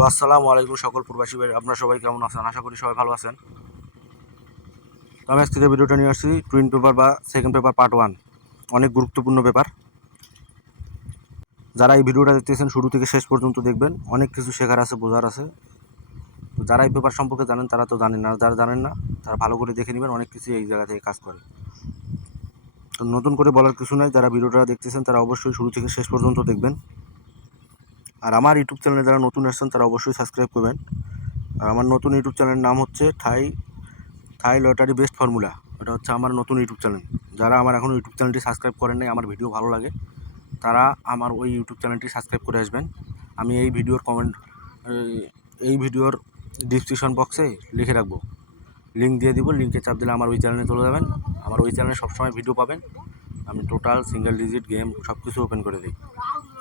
Hello, আসসালামু আলাইকুম সকল প্রবাসী ভাই, আপনারা সবাই কেমন আছেন? আশা করি সবাই ভালো আছেন। তো আমি আজকে যে ভিডিওটা নিয়ে আসছি টুইন পেপার বা সেকেন্ড পেপার পার্ট 1, অনেক গুরুত্বপূর্ণ পেপার। যারা এই ভিডিওটা দেখতেছেন শুরু থেকে শেষ পর্যন্ত দেখবেন, অনেক কিছু শেখার আছে, বোঝার আছে। তো যারা এই পেপার সম্পর্কে জানেন তারা তো জানেন না, যারা জানেন না তারা ভালো করে দেখে নেবেন, অনেক কিছু এই জায়গা থেকে কাজ করে। তো নতুন করে বলার কিছু নাই, যারা ভিডিওটা দেখতেছেন তারা অবশ্যই শুরু থেকে শেষ পর্যন্ত দেখবেন। আর আমার ইউটিউব চ্যানেলে যারা নতুন আসছেন তারা অবশ্যই সাবস্ক্রাইব করবেন। আর আমার নতুন ইউটিউব চ্যানেলের নাম হচ্ছে থাই লটারি বেস্ট ফর্মুলা। এটা হচ্ছে আমার নতুন ইউটিউব চ্যানেল। যারা আমার এখনও ইউটিউব চ্যানেলটি সাবস্ক্রাইব করেন নাই, আমার ভিডিও ভালো লাগে, তারা আমার ওই ইউটিউব চ্যানেলটি সাবস্ক্রাইব করে আসবেন। আমি এই ভিডিওর ডিসক্রিপশন বক্সে লিখে রাখবো, লিঙ্ক দিয়ে দিব। লিঙ্কে চাপ দিলে আমার ওই চ্যানেলে চলে যাবেন। আমার ওই চ্যানেলে সবসময় ভিডিও পাবেন। আমি টোটাল সিঙ্গেল ডিজিট গেম সব কিছু ওপেন করে দিই।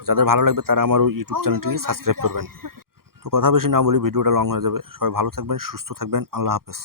যাদের ভালো লাগবে তারা আমার ওই ইউটিউব চ্যানেলটি সাবস্ক্রাইব করবেন। তো কথা বেশি না বলি, ভিডিওটা লং হয়ে যাবে। সবাই ভালো থাকবেন, সুস্থ থাকবেন। আল্লাহ হাফেজ।